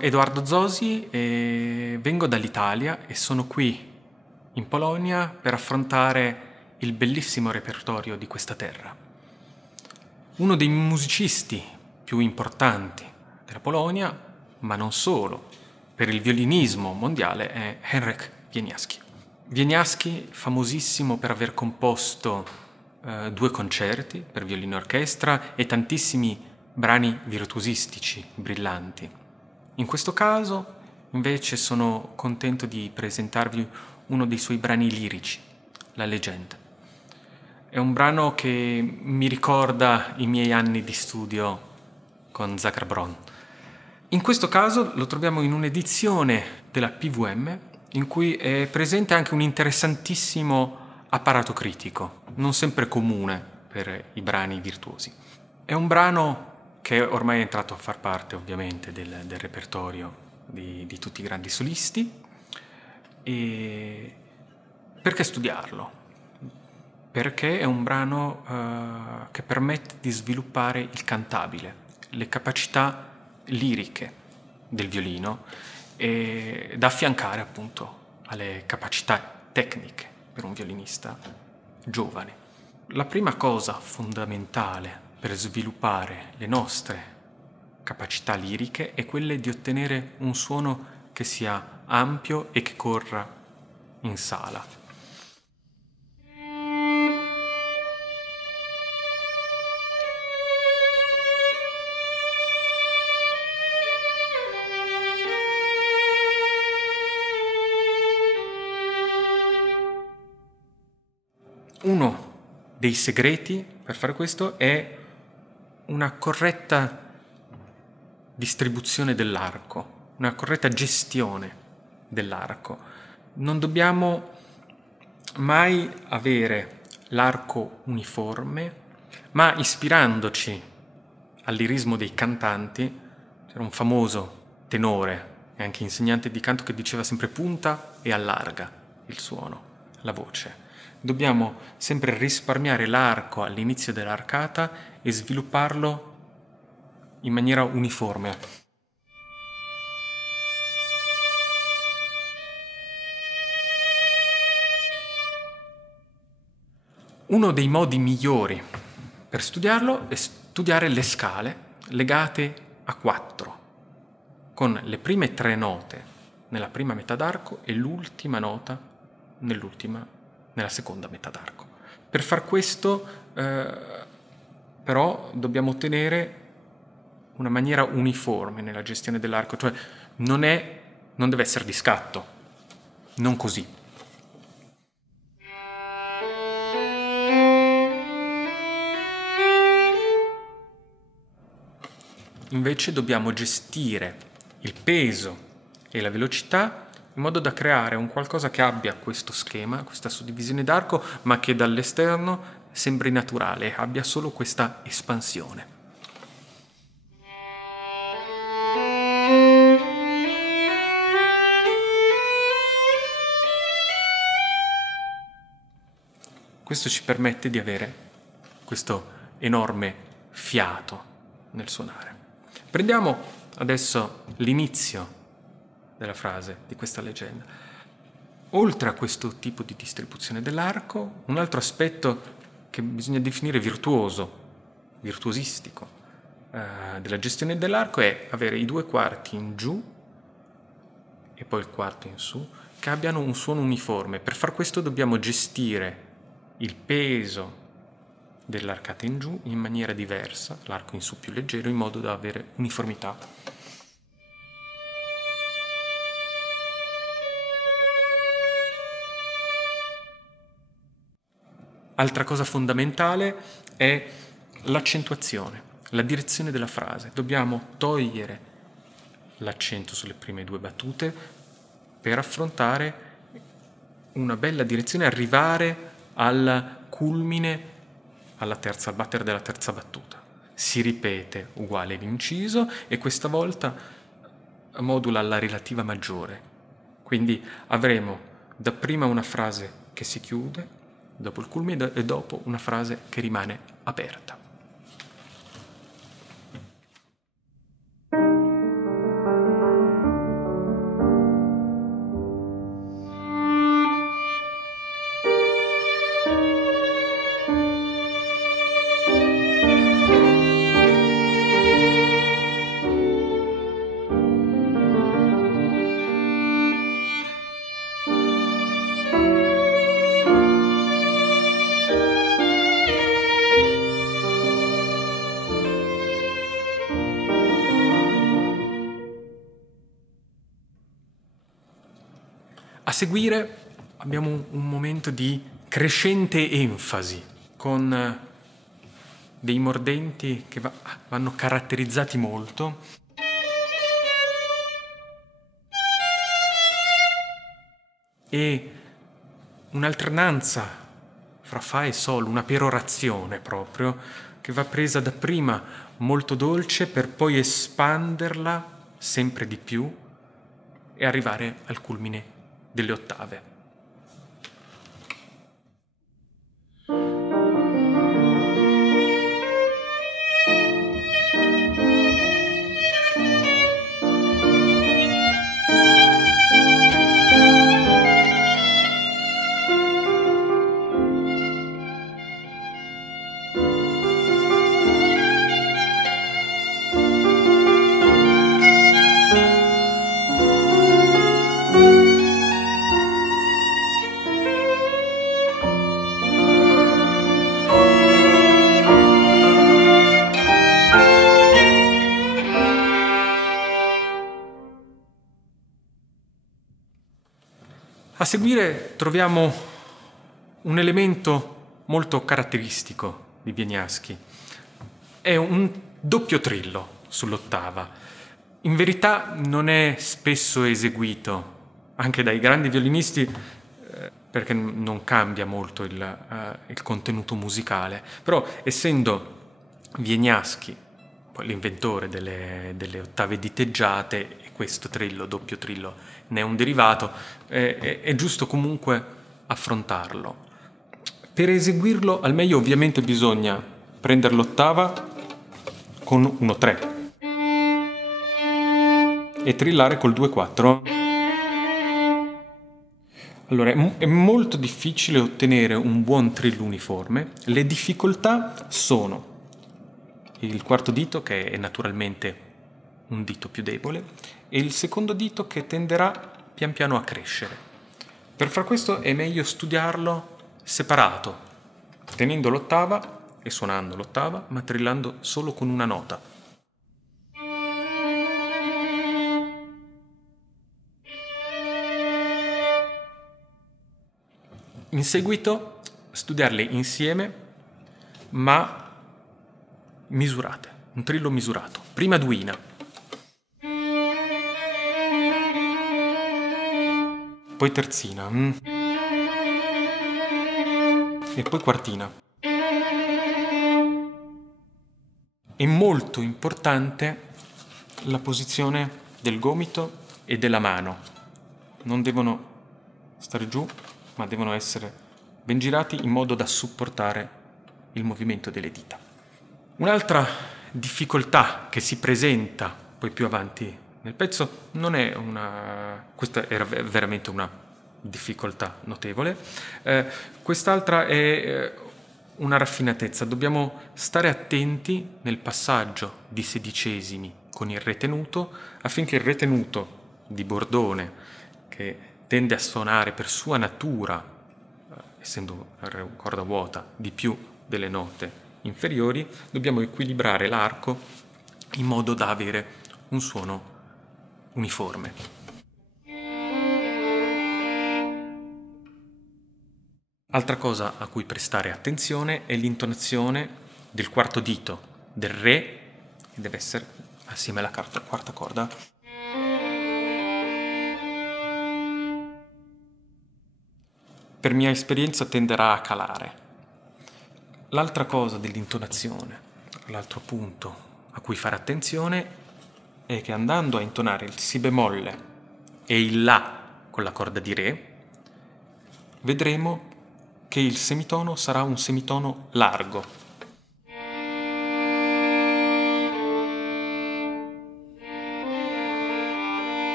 Edoardo Zosi e vengo dall'Italia e sono qui in Polonia per affrontare il bellissimo repertorio di questa terra. Uno dei musicisti più importanti della Polonia, ma non solo, per il violinismo mondiale è Henryk Wieniawski. Wieniawski, famosissimo per aver composto 2 concerti per violino e orchestra e tantissimi brani virtuosistici, brillanti. In questo caso, invece, sono contento di presentarvi uno dei suoi brani lirici, La leggenda. È un brano che mi ricorda i miei anni di studio con Zachar Braun. In questo caso lo troviamo in un'edizione della PVM in cui è presente anche un interessantissimo apparato critico, non sempre comune per i brani virtuosi. È un brano che ormai è entrato a far parte ovviamente del repertorio di tutti i grandi solisti. E perché studiarlo? Perché è un brano che permette di sviluppare il cantabile, le capacità liriche del violino e da affiancare appunto alle capacità tecniche per un violinista giovane. La prima cosa fondamentale per sviluppare le nostre capacità liriche è quella di ottenere un suono che sia ampio e che corra in sala. Uno dei segreti per fare questo è una corretta distribuzione dell'arco, una corretta gestione dell'arco. Non dobbiamo mai avere l'arco uniforme, ma ispirandoci al lirismo dei cantanti. C'era un famoso tenore e anche insegnante di canto che diceva sempre punta e allarga il suono, la voce. Dobbiamo sempre risparmiare l'arco all'inizio dell'arcata e svilupparlo in maniera uniforme. Uno dei modi migliori per studiarlo è studiare le scale legate a 4, con le prime 3 note nella prima metà d'arco e l'ultima nota nella seconda metà d'arco. Per far questo, però, dobbiamo ottenere una maniera uniforme nella gestione dell'arco, cioè non deve essere di scatto, non così. Invece dobbiamo gestire il peso e la velocità in modo da creare un qualcosa che abbia questo schema, questa suddivisione d'arco, ma che dall'esterno sembri naturale, abbia solo questa espansione. Questo ci permette di avere questo enorme fiato nel suonare. Prendiamo adesso l'inizio della frase di questa leggenda. Oltre a questo tipo di distribuzione dell'arco, un altro aspetto che bisogna definire virtuosistico della gestione dell'arco è avere i 2 quarti in giù e poi il quarto in su che abbiano un suono uniforme. Per far questo dobbiamo gestire il peso dell'arcata in giù in maniera diversa, l'arco in su più leggero, in modo da avere uniformità. Altra cosa fondamentale è l'accentuazione, la direzione della frase. Dobbiamo togliere l'accento sulle prime 2 battute per affrontare una bella direzione, arrivare al culmine, al battere della terza battuta. Si ripete uguale l'inciso e questa volta modula la relativa maggiore. Quindi avremo dapprima una frase che si chiude, dopo il culmine e dopo una frase che rimane aperta. seguire abbiamo un momento di crescente enfasi, con dei mordenti che vanno caratterizzati molto. E un'alternanza fra fa e sol, una perorazione proprio, che va presa dapprima molto dolce per poi espanderla sempre di più e arrivare al culmine delle ottave. A seguire troviamo un elemento molto caratteristico di Wieniawski. È un doppio trillo sull'ottava. In verità non è spesso eseguito, anche dai grandi violinisti, perché non cambia molto il contenuto musicale. Però, essendo Wieniawski poi l'inventore delle ottave diteggiate, e questo trillo, doppio trillo, ne è un derivato, è giusto comunque affrontarlo. Per eseguirlo al meglio ovviamente bisogna prendere l'ottava con 1-3 e trillare col 2-4. Allora, è molto difficile ottenere un buon trillo uniforme. Le difficoltà sono il quarto dito, che è naturalmente un dito più debole, e il secondo dito che tenderà pian piano a crescere. Per far questo è meglio studiarlo separato, tenendo l'ottava e suonando l'ottava, ma trillando solo con una nota. In seguito studiarle insieme, ma misurate, un trillo misurato. Prima duina, poi terzina, e poi quartina. È molto importante la posizione del gomito e della mano. Non devono stare giù, ma devono essere ben girati in modo da supportare il movimento delle dita. Un'altra difficoltà che si presenta poi più avanti nel pezzo non è questa era veramente una difficoltà notevole, quest'altra è una raffinatezza. Dobbiamo stare attenti nel passaggio di sedicesimi con il retenuto, affinché il retenuto di bordone, che tende a suonare per sua natura, essendo corda vuota, di più delle note inferiori, dobbiamo equilibrare l'arco in modo da avere un suono uniforme. Altra cosa a cui prestare attenzione è l'intonazione del quarto dito del Re, che deve essere assieme alla quarta corda. Per mia esperienza tenderà a calare. L'altra cosa dell'intonazione, l'altro punto a cui fare attenzione, è che andando a intonare il Si bemolle e il La con la corda di Re, vedremo che il semitono sarà un semitono largo.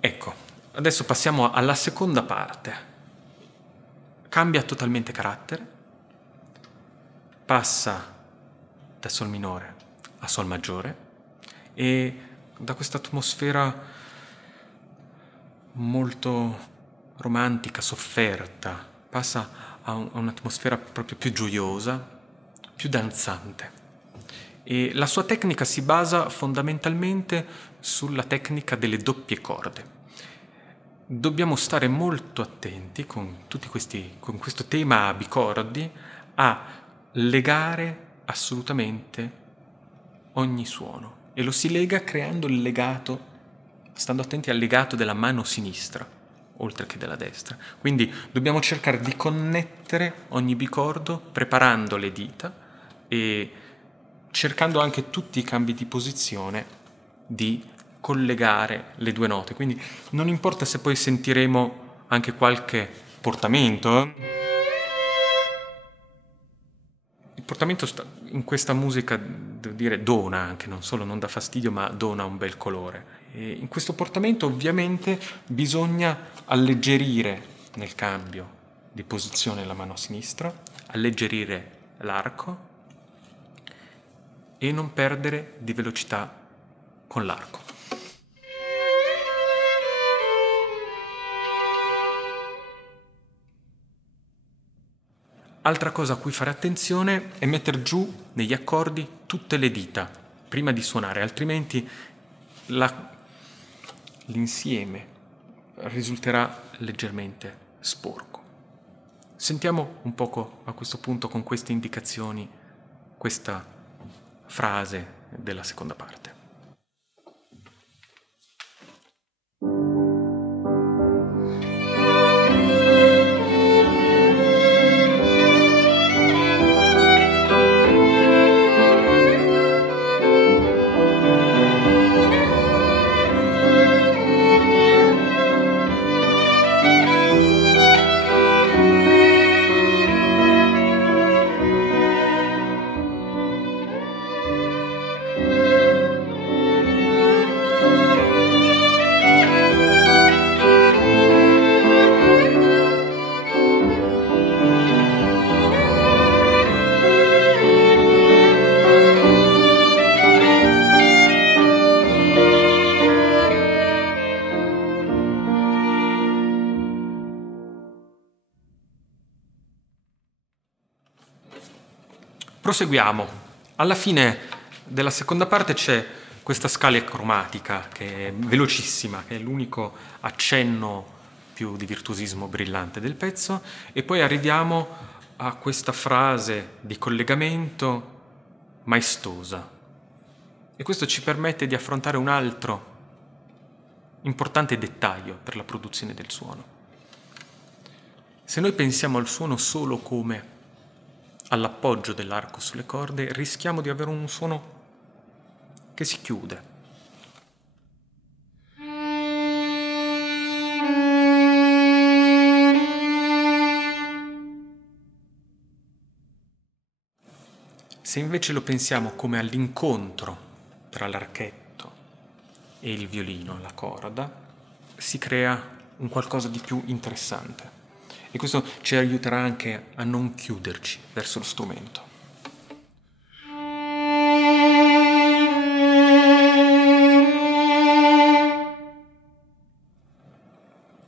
Ecco, adesso passiamo alla seconda parte. Cambia totalmente carattere, passa da Sol minore a Sol maggiore e da questa atmosfera molto romantica, sofferta, passa a un'atmosfera proprio più gioiosa, più danzante. e la sua tecnica si basa fondamentalmente sulla tecnica delle doppie corde. Dobbiamo stare molto attenti con questo tema a bicordi a legare assolutamente ogni suono, e lo si lega creando il legato, stando attenti al legato della mano sinistra oltre che della destra. Quindi dobbiamo cercare di connettere ogni bicordo preparando le dita e cercando anche tutti i cambi di posizione di collegare le due note. Quindi non importa se poi sentiremo anche qualche portamento. Il portamento in questa musica, devo dire, dona anche, non solo non dà fastidio, ma dona un bel colore. E in questo portamento ovviamente bisogna alleggerire nel cambio di posizione la mano sinistra, alleggerire l'arco e non perdere di velocità con l'arco. Altra cosa a cui fare attenzione è mettere giù negli accordi tutte le dita prima di suonare, altrimenti l'insieme risulterà leggermente sporco. Sentiamo un poco a questo punto con queste indicazioni questa frase della seconda parte. Proseguiamo. Alla fine della seconda parte c'è questa scala cromatica che è velocissima, che è l'unico accenno più di virtuosismo brillante del pezzo, e poi arriviamo a questa frase di collegamento maestosa. E questo ci permette di affrontare un altro importante dettaglio per la produzione del suono. Se noi pensiamo al suono solo come all'appoggio dell'arco sulle corde, rischiamo di avere un suono che si chiude. Se invece lo pensiamo come all'incontro tra l'archetto e il violino, la corda, si crea un qualcosa di più interessante. E questo ci aiuterà anche a non chiuderci verso lo strumento.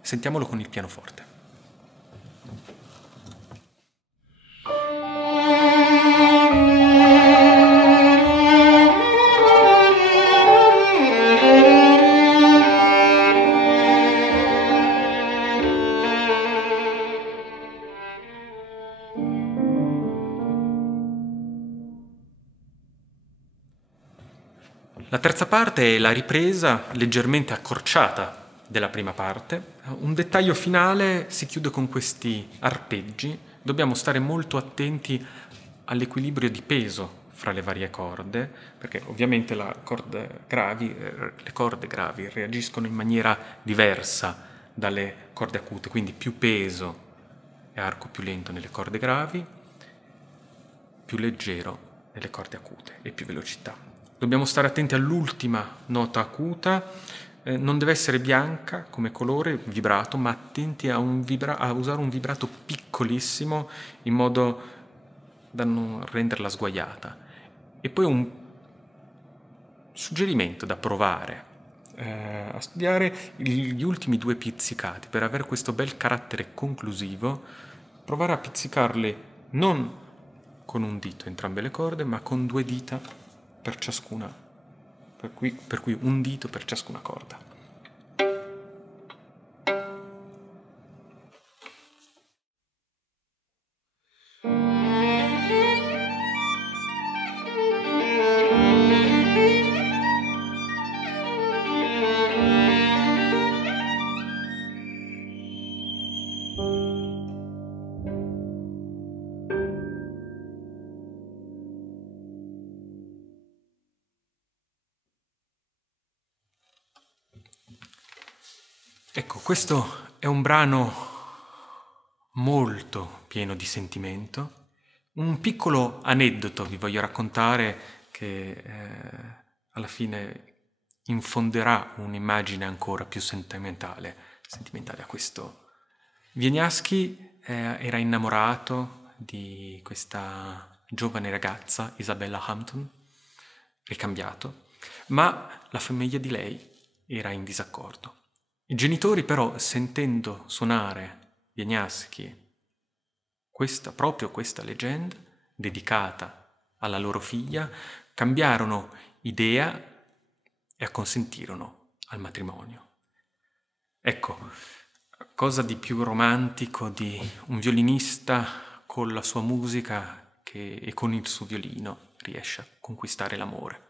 Sentiamolo con il pianoforte. La terza parte è la ripresa leggermente accorciata della prima parte. Un dettaglio finale si chiude con questi arpeggi. Dobbiamo stare molto attenti all'equilibrio di peso fra le varie corde, perché ovviamente le corde gravi reagiscono in maniera diversa dalle corde acute, quindi più peso e arco più lento nelle corde gravi, più leggero nelle corde acute e più velocità. Dobbiamo stare attenti all'ultima nota acuta, non deve essere bianca come colore, vibrato, ma attenti a usare un vibrato piccolissimo in modo da non renderla sguaiata. E poi un suggerimento da provare a studiare gli ultimi due pizzicati per avere questo bel carattere conclusivo. Provare a pizzicarli non con un dito entrambe le corde, ma con due dita per ciascuna, per cui un dito per ciascuna corda. Ecco, questo è un brano molto pieno di sentimento. Un piccolo aneddoto vi voglio raccontare che alla fine infonderà un'immagine ancora più sentimentale a questo. Wieniawski era innamorato di questa giovane ragazza, Isabella Hampton, ricambiato, ma la famiglia di lei era in disaccordo. I genitori però, sentendo suonare Wieniawski proprio questa leggenda dedicata alla loro figlia, cambiarono idea e acconsentirono al matrimonio. Ecco, cosa di più romantico di un violinista con la sua musica e con il suo violino riesce a conquistare l'amore.